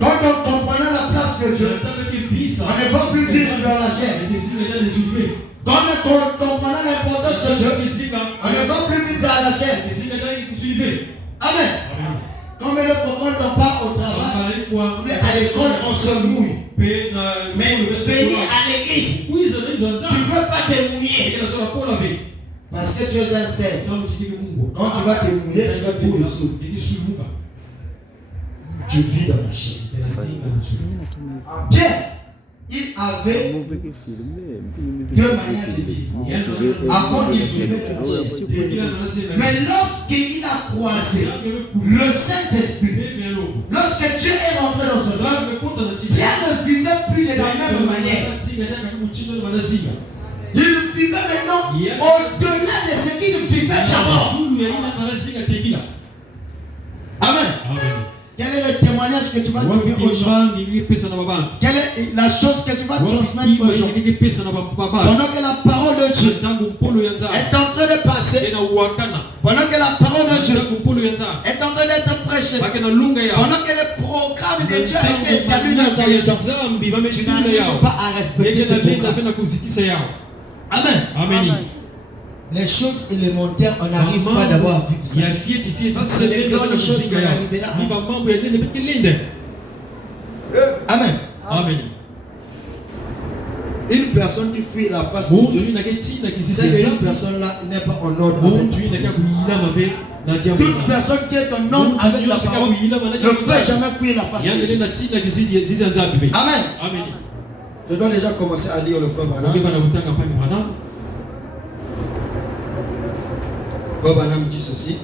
Quand on comprenait la place de Dieu, on ne va plus vivre dans la chair. Quand on comprenait l'importance de Dieu, on ne va plus vivre dans la chair. Amen. Quand on part au travail, mais à l'école, on se mouille. Mais venir à l'église, tu ne veux pas te mouiller. Parce que tu es un cerf. Quand tu vas te mouiller, tu vas te dessous. Tu vis dans la chair. Pierre, il avait deux manières de vivre. Avant, il vivait dans la chair. Mais lorsqu'il a croisé le Saint-Esprit, lorsque Dieu est rentré dans son âme, Pierre ne vivait plus de la même manière. Il vivait maintenant au-delà de ce qu'il vivait d'abord. Amen. Quel est le témoignage que tu vas donner aux gens? Quelle est la chose que tu vas transmettre aux gens? Pendant que la parole de Dieu est en train de passer, pendant que la parole de Dieu est en train d'être prêchée, pendant que le programme de Dieu a été établi dans sa maison, tu n'arrives pas à respecter ce programme. Amen. Les choses élémentaires, on n'arrive pas d'abord à vivre ça. Donc c'est les grandes choses qu'on arrivera à. Amen. Une personne qui fuit la face de Dieu, cette personne-là n'est pas en ordre avec Dieu. Toute personne qui est en ordre avec la parole ne peut jamais fuir la face de Dieu. Amen. Je dois déjà commencer à lire le frère Branham. Frère Branham dit ceci.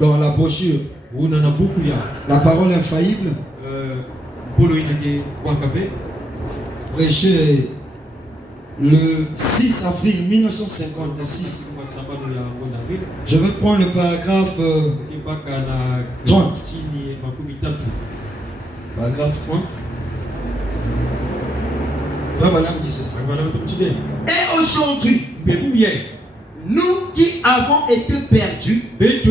Dans la brochure, la parole infaillible, prêché le 6 avril 1956. Je vais prendre le paragraphe 30. Paragraphe 30. Frère Branham dit ceci. Et aujourd'hui, nous qui avons été perdus et qui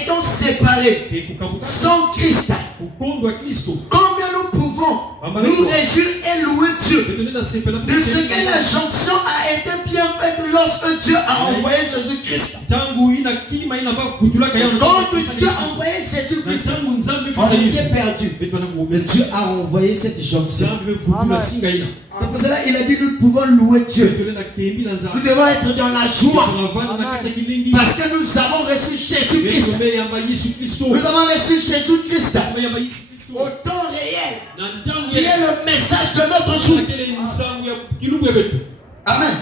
étant séparés sans Christ, combien nous pouvons nous réjouir et louer Dieu de ce que la jonction a été bien faite lorsque Dieu a envoyé Jésus-Christ. Quand Dieu a envoyé Jésus-Christ, on était perdus. Mais Dieu a envoyé cette jonction. C'est pour cela qu'il a dit nous pouvons louer Dieu. Nous devons être dans la joie. Parce que nous avons reçu Jésus-Christ. Nous avons reçu Jésus-Christ au temps réel, qui est le message de notre jour. Amen.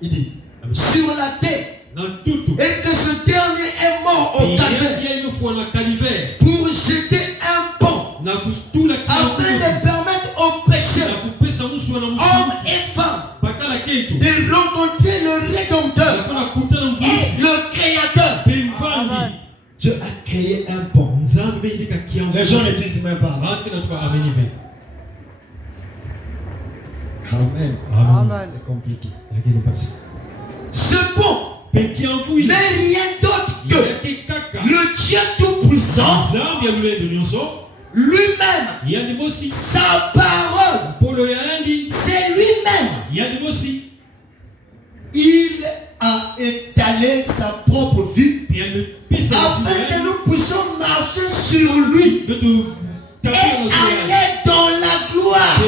Il dit sur la terre, et que ce dernier est mort au calvaire pour jeter un pont afin de permettre aux pécheurs, hommes et femmes, de rencontrer le Rédempteur et le Créateur. Dieu a créé un pont. Les gens ne disent même pas. Amen. C'est compliqué. Ce pont n'est rien d'autre que le Dieu Tout-Puissant lui-même, sa parole, c'est lui-même. Il a étalé sa propre vie afin que nous puissions marcher sur lui et aller dans la gloire.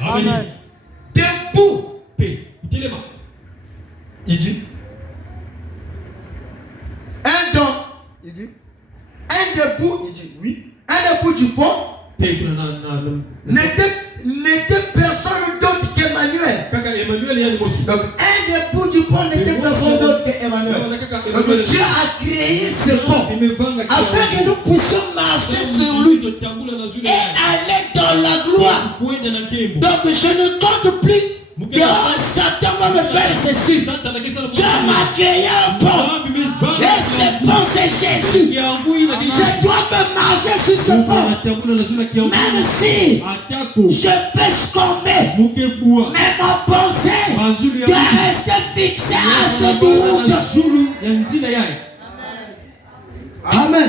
Amen. Debout. Il dit un don. Il dit un debout. Il dit oui. Un debout du pont n'était personne d'autre qu'Emmanuel. Donc un debout du pont n'était personne d'autre qu'Emmanuel. Donc Dieu a créé ce pont afin que nous puissions marcher sur lui et aller dans la gloire. Donc je ne compte plus Satan va me faire ceci. Dieu m'a créé un pont. Et ce pont, c'est Jésus. Je dois me marcher sur ce pont. Même si je peux succomber, mais mon pensée doit rester fixée à ce route. Amen.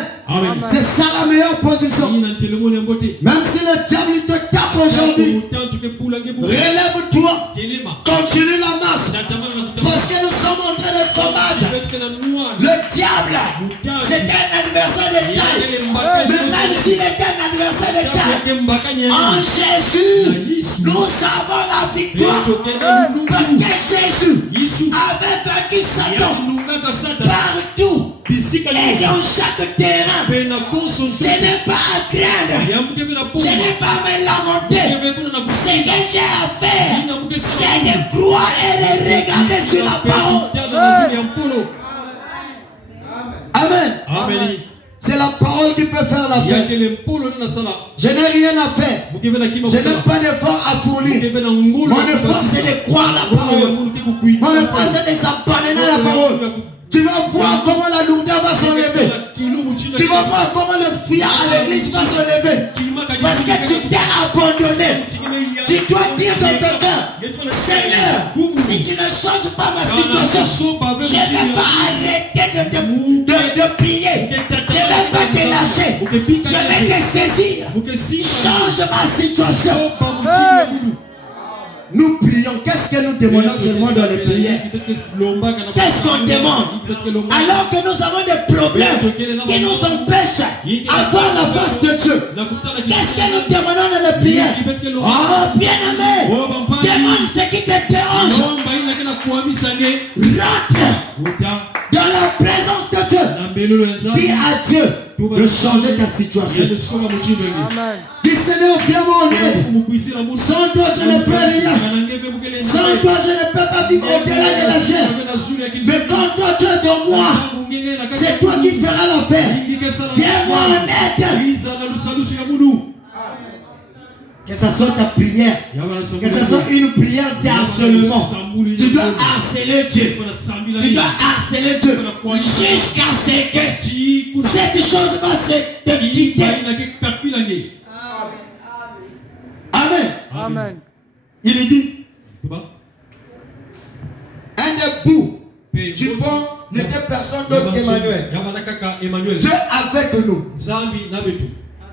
C'est ça la meilleure position. Même si le diable te tape aujourd'hui, relève-toi, continue la marche. Parce que nous sommes en train de combattre. Le diable, c'est un adversaire de taille. Mais même s'il est un adversaire de taille, en Jésus, nous avons la victoire. Parce que Jésus avait vaincu Satan partout. Et dans chaque terrain. Je n'ai pas à craindre. Je n'ai pas à me lamenter. Ce que j'ai à faire, c'est de croire et de regarder sur la parole. Amen. C'est la parole qui peut faire l'affaire. Je n'ai rien à faire. Je n'ai pas d'effort à fournir. Mon effort, c'est de croire la parole. Mon effort, c'est de s'abandonner à la parole. Tu vas voir comment la lourdeur va s'enlever. Tu vas voir comment le fier à l'église va s'enlever. Parce que tu t'es abandonné. Tu dois dire dans ton cœur, Seigneur, si tu ne changes pas ma situation, je ne vais pas arrêter de prier. Je ne vais pas te lâcher. Je vais te saisir. Change ma situation. Nous prions. Qu'est-ce que nous demandons seulement dans les prières? Qu'est-ce qu'on demande? Alors que nous avons des problèmes qui nous empêchent d'avoir la face de Dieu. Qu'est-ce que nous demandons dans les prières? Oh bien-aimé, demande ce qui te dérange. Rentre dans la présence de Dieu. Dis à Dieu de changer ta situation. Dis Seigneur, viens mon aide. Sans toi je ne peux rien. Sans toi je ne peux pas vivre au-delà de la chair. Mais quand toi tu es dans moi, c'est toi qui feras l'affaire. Viens-moi en aide. Que ce soit ta prière, que ce soit une prière d'harcèlement. Tu dois harceler Dieu. Tu dois harceler Dieu jusqu'à ce que cette chose va se quitter. Amen. Il dit, un des bouts du pont n'était personne d'autre qu'Emmanuel. Dieu avec nous.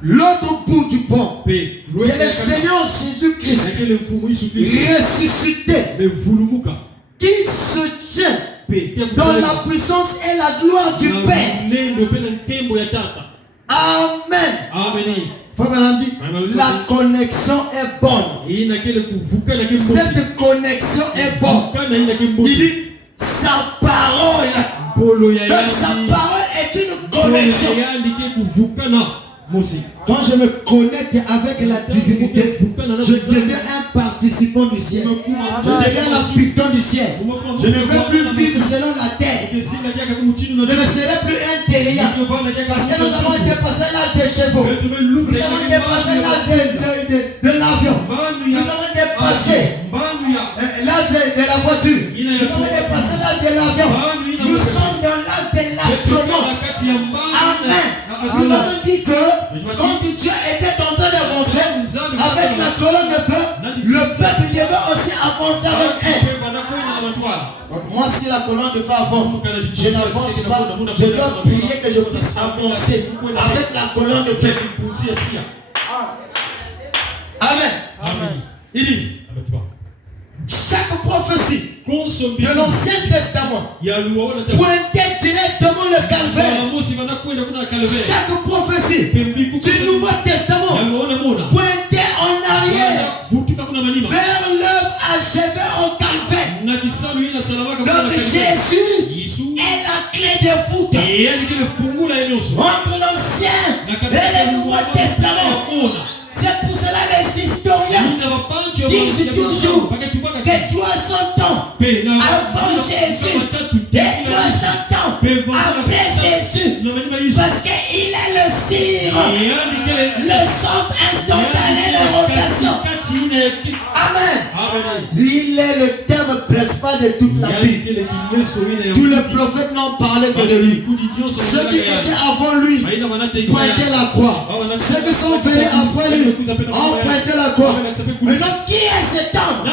L'autre bout du pont, c'est le Seigneur Jésus-Christ ressuscité qui se tient dans la puissance et la gloire du Père. Amen. La connexion est bonne. Cette connexion est bonne. Il dit sa parole. Sa parole est une connexion. Quand je me connecte avec la divinité, je deviens un participant du ciel. Je deviens un habitant du ciel. Je ne veux plus vivre selon la terre. Je ne serai plus un terrien. Parce que nous avons dépassé l'âge des chevaux. Nous avons dépassé l'âge de l'avion. Nous avons dépassé l'âge de la voiture. Nous avons dépassé l'âge de l'avion. Nous sommes dans l'âge de l'astronomie. Amen. Nous avons dit que quand Dieu était en train d'avancer avec la colonne de feu, le peuple devait aussi avancer avec elle. Donc moi, si la colonne de feu avance, je n'avance pas. Je dois prier que je puisse avancer avec la colonne de feu. Amen. Il dit, chaque prophétie de l'Ancien Testament pointait directement le calvaire. Chaque prophétie du Nouveau Testament pointait en arrière vers l'œuvre achevée au calvaire. Donc Jésus est la clé de voûte entre l'Ancien et le Nouveau Testament. C'est pour cela les historiens disent toujours que 300 ans avant Jésus et 300 ans après Jésus, parce qu'il est le cire, le centre instantané de rotation. Amen. Il est le thème principal de toute la Bible. Tous les prophètes n'ont parlé que de lui. Ceux qui étaient avant lui pointaient la croix. Ceux qui sont venus après lui ont pointé la croix. Maintenant, qui est cet homme?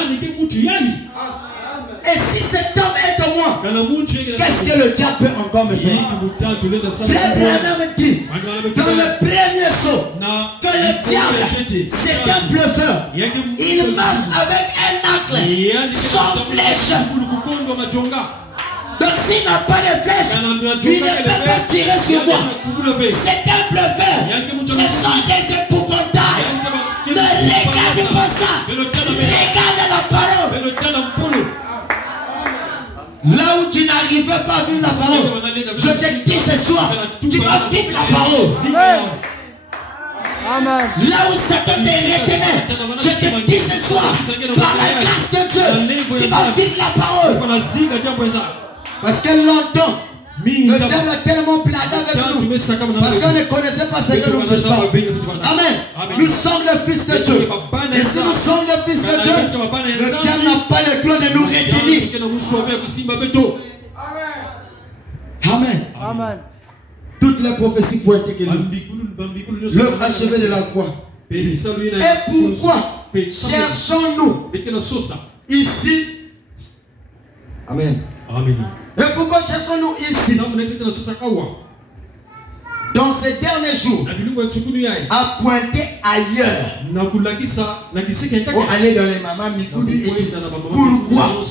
Et si cet homme est de moi, qu'est-ce que le diable peut encore me faire? Frère Branham dit dans le premier saut que le diable, c'est un bluffeur. Il marche avec un arc sans flèche. Donc s'il n'a pas de flèche, il ne peut pas tirer sur moi. C'est un bluffeur. Ce sont des épouvantails. Ne regarde pas ça. Regarde la parole. Là où tu n'arrivais pas à vivre la parole, je te dis ce soir, tu vas vivre la parole. Amen. Là où Satan te retenait, je te dis ce soir, par la grâce de Dieu, tu vas vivre la parole. Parce que longtemps, le diable a tellement plaidé avec nous, parce qu'on ne connaissait pas ce que nous sommes. Amen. Nous sommes le Fils de Dieu. Et si nous sommes le Fils de Dieu, le diable n'a pas le droit de nous retenir. Amen. Amen. Toutes les prophéties pointaient que lui, l'œuvre achevée de la croix. Et pourquoi cherchons-nous ici? Amen. Et pourquoi cherchons-nous ici, dans ces derniers jours, à pointer ailleurs? Pour aller dans les mamans Mikoudi et tout. Pourquoi?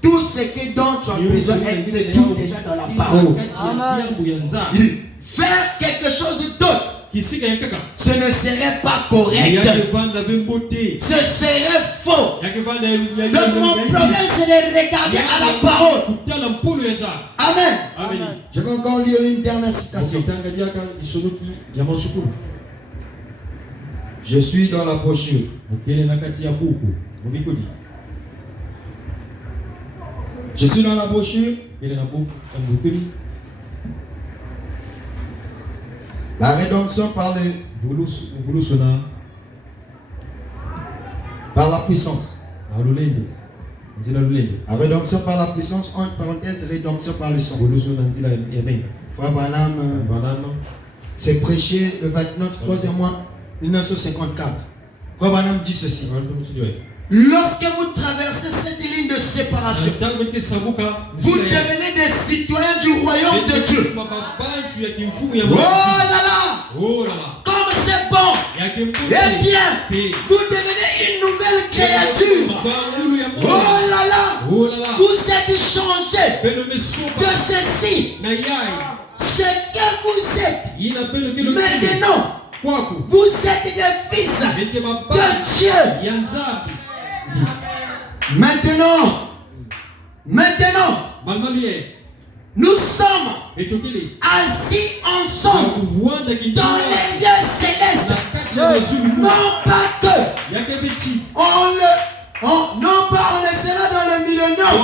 Tout ce dont tu as besoin est tout déjà dans la parole. Il dit, faire quelque chose d'autre, ce ne serait pas correct. Ce serait faux. Donc mon problème, c'est de regarder à la parole. Amen. Amen. Je vais encore lire une dernière citation. Je suis dans la brochure. Je suis dans la brochure. La rédemption par la puissance. La rédemption par la puissance, entre parenthèses, rédemption par le sang. Frère Branham, c'est prêché le 29, 3e mois 1954. Frère Branham dit ceci. Lorsque vous traversez cette ligne de séparation, vous devenez des citoyens du royaume de Dieu. Oh là là! Comme c'est bon! Eh bien, vous devenez une nouvelle créature. Oh là là! Vous êtes changé de ceci. Ce que vous êtes maintenant, vous êtes des fils de Dieu. Maintenant, nous sommes assis ensemble dans les lieux célestes. Non pas que non pas on le sera dans le millénium.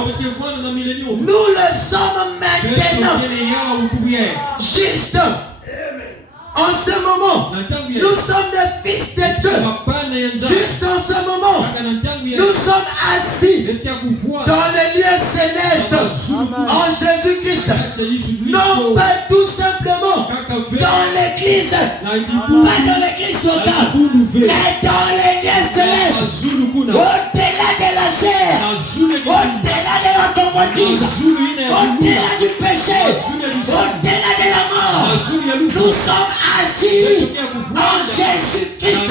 Nous le sommes maintenant. Juste en ce moment, nous sommes des fils de Dieu. Juste en ce moment, nous sommes assis dans les lieux célestes en Jésus-Christ. Non pas tout simplement dans l'église, pas dans l'église locale, mais dans les lieux célestes, au-delà de la chair, au-delà de la convoitise, au-delà du péché, au-delà de la mort. Nous sommes assis en Jésus-Christ.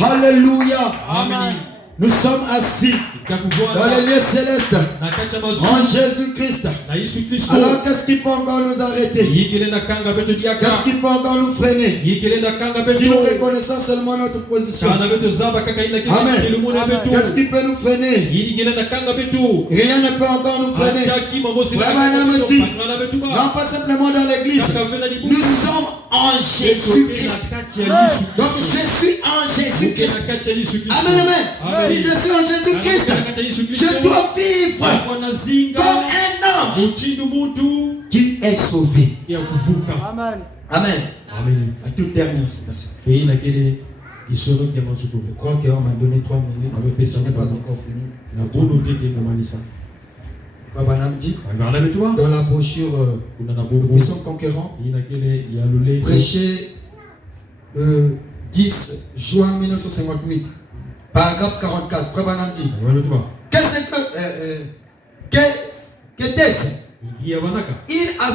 Alléluia. Amen. Nous sommes assis dans les lieux célestes en Jésus-Christ. Alors qu'est-ce qui peut encore nous arrêter? Qu'est-ce qui peut encore nous freiner? Si nous reconnaissons seulement notre position. Amen. Qu'est-ce qui peut nous freiner? Rien ne peut encore nous freiner. Vraiment dit, non pas simplement dans l'église, nous sommes en Jésus-Christ. Donc je suis en Jésus-Christ. Amen, amen. Si je suis en Jésus-Christ, je dois vivre comme un homme qui est sauvé. Amen. Amen. À toute dernière citation. Je crois qu'on m'a donné 3 minutes. Je n'ai pas encore fini. Papa Namdi, dans la brochure de Puissant Conquérant, prêché le 10 juin 1958, paragraphe 44. Papa Namdi, qu'était-ce? Il a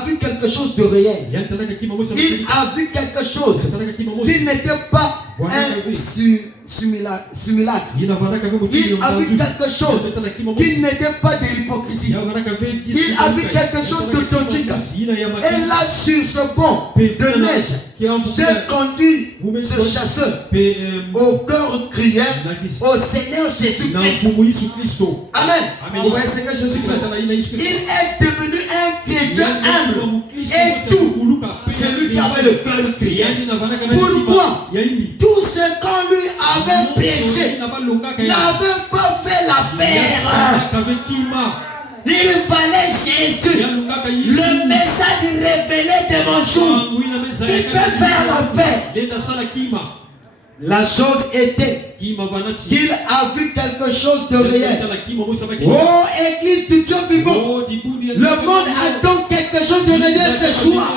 vu quelque chose de réel. Il a vu quelque chose qui n'était pas un simulacre. Il a vu quelque chose qui n'était pas de l'hypocrisie. Il a vu quelque chose d'authentique. Et là, sur ce pont de neige, j'ai conduit ce chasseur au cœur criant au Seigneur Jésus-Christ. Amen. Vous voyez ce que Jésus fait? Il est devenu un chrétien humble et tout. C'est lui qui avait le cœur criant. Pourquoi? Tout ce qu'on lui avait prêché n'avait pas fait l'affaire. Il fallait Jésus, le message révélé de mon jour. Il peut faire l'affaire. La chose était qu'il a vu quelque chose de réel. Oh, Église du Dieu vivant, le monde a donc quelque chose de réel ce soir.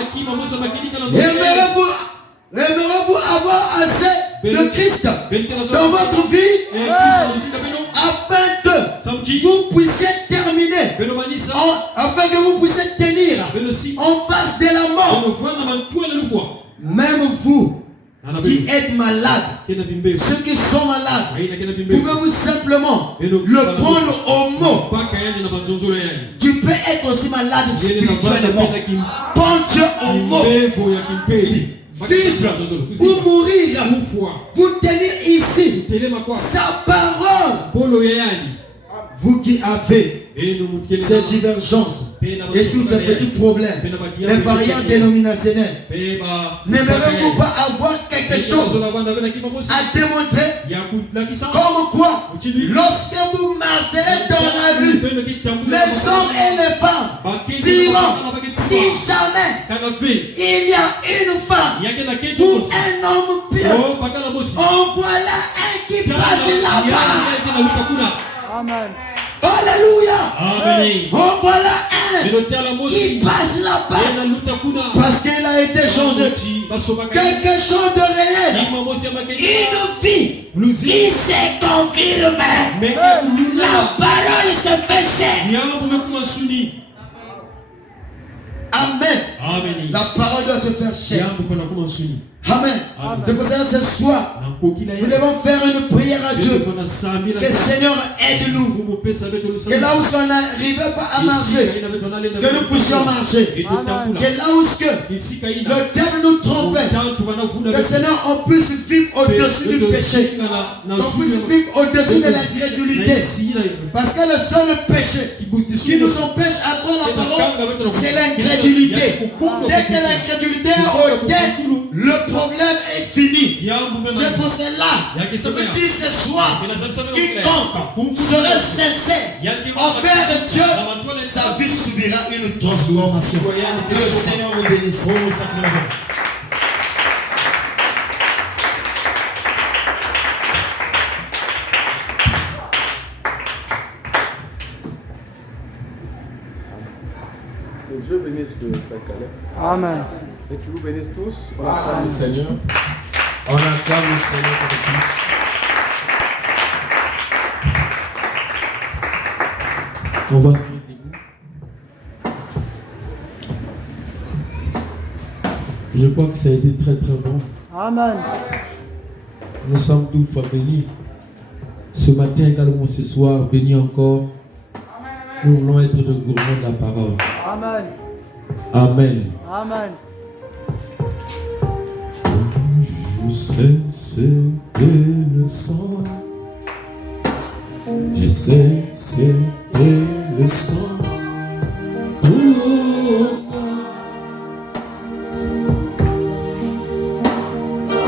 Aimeriez-vous avoir assez de Christ dans votre vie afin que vous puissiez terminer, afin que vous puissiez tenir en face de la mort? Même vous qui êtes malades, ceux qui sont malades, pouvez-vous simplement le prendre au mot? Tu peux être aussi malade spirituellement. Prends Dieu au mot. Vivre ou mourir, vous tenir ici, sa parole. Vous qui avez ces divergences et tous ces petits problèmes, les barrières dénominationnelles, n'aimerez-vous pas avoir quelque chose à démontrer? Comme quoi, lorsque vous marcherez dans la rue, les hommes et les femmes diront: si jamais il y a une femme ou un homme pieux, en voilà un qui passe là-bas. Amen. Alléluia. Amen. Oh, voilà un qui passe là-bas parce qu'il a été changé. Quelque chose de réel. Une vie qui s'est confirmée. La parole se fait chair. Amen. Amen. La parole doit se faire chair. Amen. C'est pour ça que ce soir, nous devons faire une prière à Dieu. Que Seigneur aide-nous. Que là où on n'arrivait pas à marcher, que nous puissions marcher. Que là où le diable nous trompait, que Seigneur, on puisse vivre au-dessus du péché. On puisse vivre au-dessus de l'incrédulité. Parce que le seul péché qui nous empêche à croire la parole, c'est l'incrédulité. Dès que l'incrédulité est ôtée, le problème est fini. C'est pour cela que je dis ce soir, quiconque serait sincère envers Dieu, sa vie subira une transformation. Que le Seigneur vous bénisse. Que Dieu bénisse le Frère Calais. Amen. Et qu'il vous bénisse tous. On acclame le Seigneur. On acclame le Seigneur pour tous. On va se mettre debout. Je crois que ça a été très très bon. Amen. Nous sommes tous fois bénis. Ce matin également, ce soir, bénis encore. Nous voulons être de gourmands de la parole. Amen. Amen. Amen. Je sais, c'était le sang. Je sais, c'était le sang. Pour moi.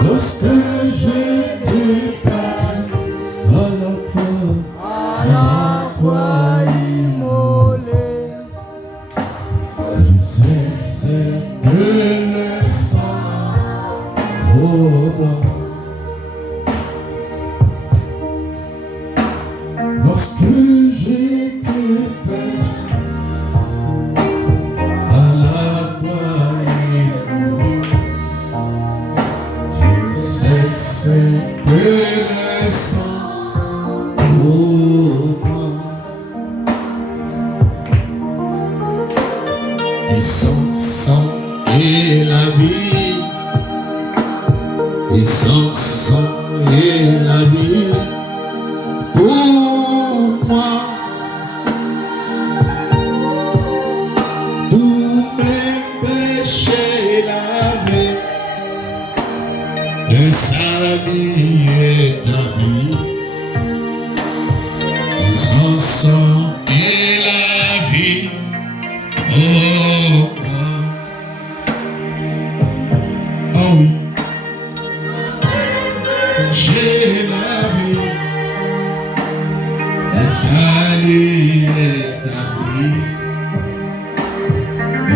Lorsque j'étais battu à la croix immolée, je sais, c'était le sang. Oh, À la croix, il mourut. J'ai cessé de le sang pour moi. Et son sang est la vie. Et son sang est la vie pour moi. Tous mes péchés lavés, de sa vie établie. Et son sang est la vie pour moi. Oh oui. J'ai la vie, le salut établi,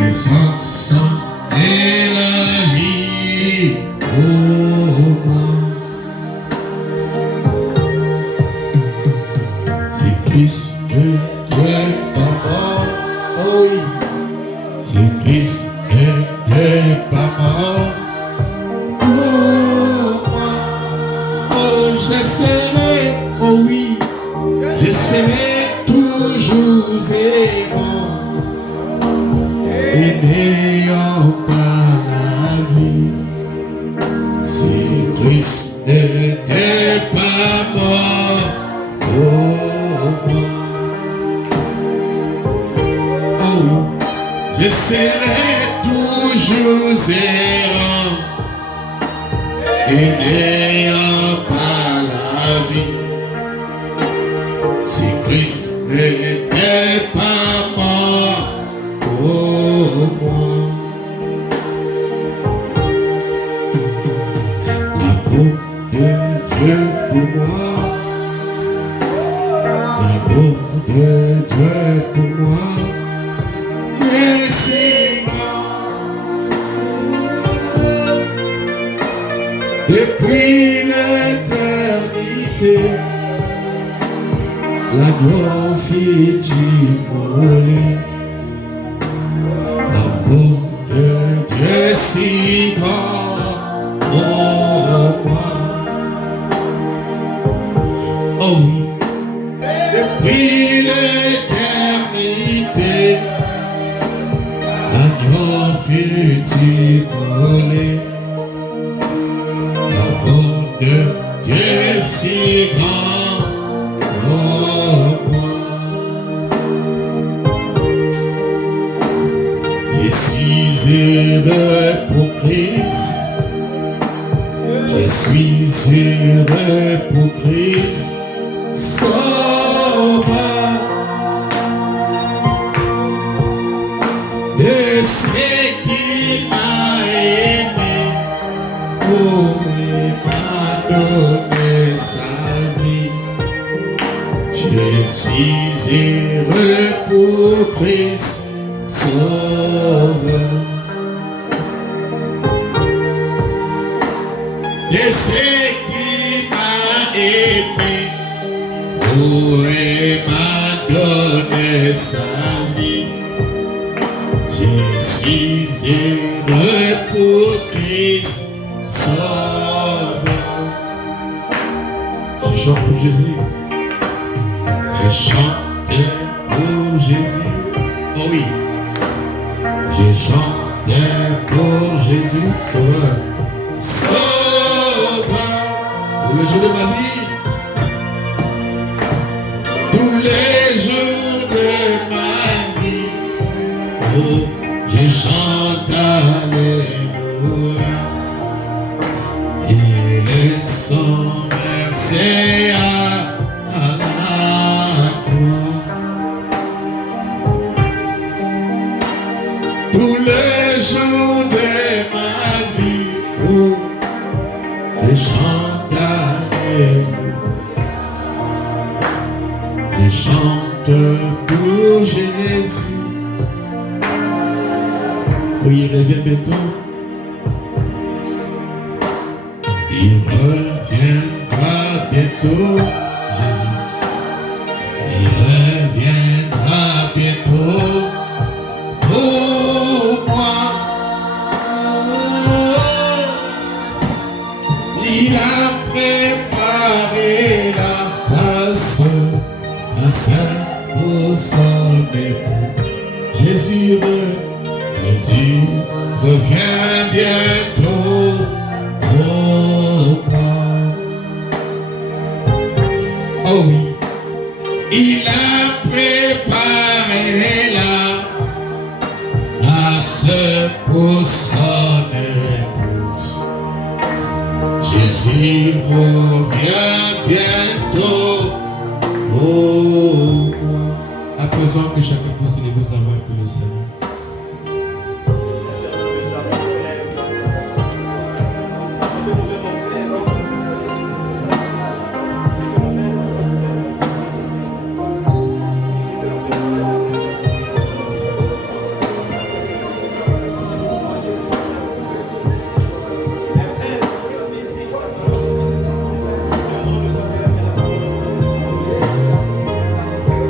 et son sang est la vie pour moi. C'est Christ n'était pas mort, oh oui, c'est Christ n'était pas mort. J'essaierai, oh oui, j'essaierai toujours aimant et n'ayant pas la vie. Si Christ n'était pas mort pour moi, oh oui, j'essaierai toujours aimant et n'ayant pas la vie. Si Christ n'était pas mort pour moi, l'amour de Dieu pour moi, l'amour de Dieu pour moi, est si grand. Depuis l'éternité, la gloire fit immoler. L'amour de Dieu si grand pour moi. Oh oui, depuis l'éternité, la gloire fit immoler. L'amour de Dieu si grand pour moi. Je suis heureux pour Christ. Je suis heureux pour Christ. Sauveur. Et c'est qui m'a aimé. Oh, donné sa vie. Je suis heureux pour Christ Sauveur. Et c'est qui m'a aimé, oh, et m'a donné sa vie. Je suis heureux pour Christ Sauveur. Je chante pour Jésus. Je chante pour Jésus. Oh oui. Je chante pour Jésus. Sauveur. Sauveur. Pour le jour de ma vie. Tous les jours de ma vie. Oh, je chante alléluia. Il est sans versé à la croix. Tous les jours de ma vie, oh, je chante alléluia. Je chante pour Jésus. Oui, il revient bientôt. Il reviendra bientôt, Jésus. Il reviendra Jésus revient bientôt. Oh oui, il a préparé la place pour son épouse. Jésus revient bientôt. Oh, à présent que chacun puisse lever sa voix pour le Seigneur.